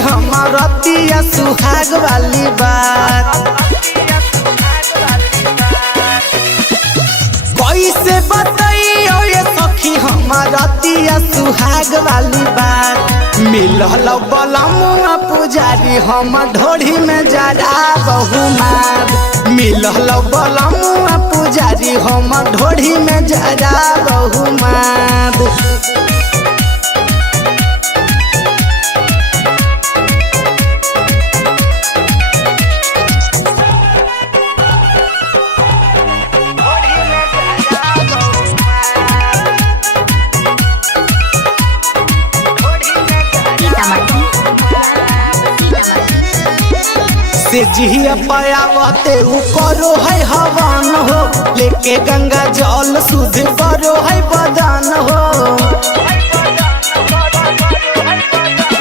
हमर रतिया सुहाग वाली बात। कैसे बताइयो ये सखी हमर रतिया सुहाग वाली बात। मिलल बलमुआ पुजारी हम ढोढ़ी में जरा बहुमाद। मिलल बलमुआ पुजारी हम ढोढ़ी में जरा बहुमाद। से जिया पयावते उ करो है हवन हो, लेके गंगा जल शुद्ध करो है बदन हो।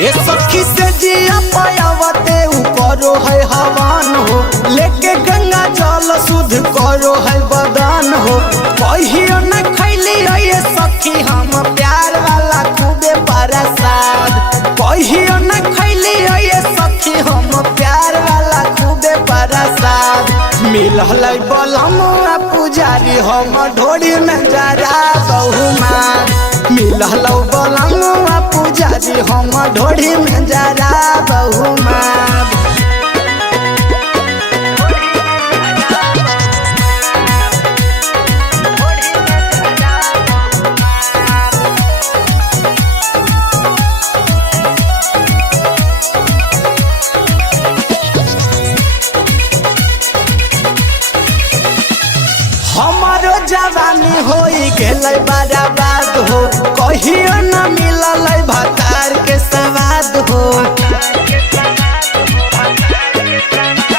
ये सखी से जिया पयावते उ करो है हवन हो, लेके गंगा जल शुद्ध करो है बदन हो। कहियो न खैली ये सखी हम प्यार वाला खूबे प्रसाद। कहियो न खैली ये सखी हम प्यार वाला खूबे प्रसाद। मिलल बलमुआ पुजारी हम ढोढ़ी में जरा बहुमाद। मिलल बलमुआ पुजारी हम ढोढ़ी में जरा बहुमाद। हमारो जवानी हो गेलै बर्बाद हो, कहियो न मिलल भतार के सवाद हो।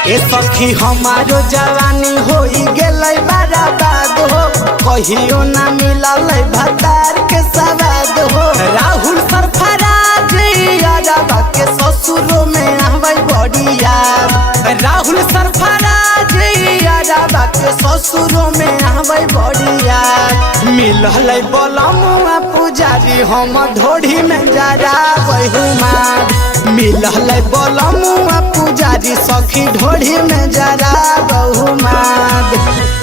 ए सखी हमारो जवानी हो गेलै बर्बाद हो, कहियो न मिलल भतार के सवाद हो। राहुल सरफराज यादव के ससुरो में आवे बड़ी याद। राहुल सरफराज यादव के ससुरो में आवे बड़ी याद। मिलल बलमुआ पुजारी हम ढोढ़ी में जरा बहुमाद। मिलल बलमुआ पुजारी सखी ढोढ़ी में जरा बहुमाद।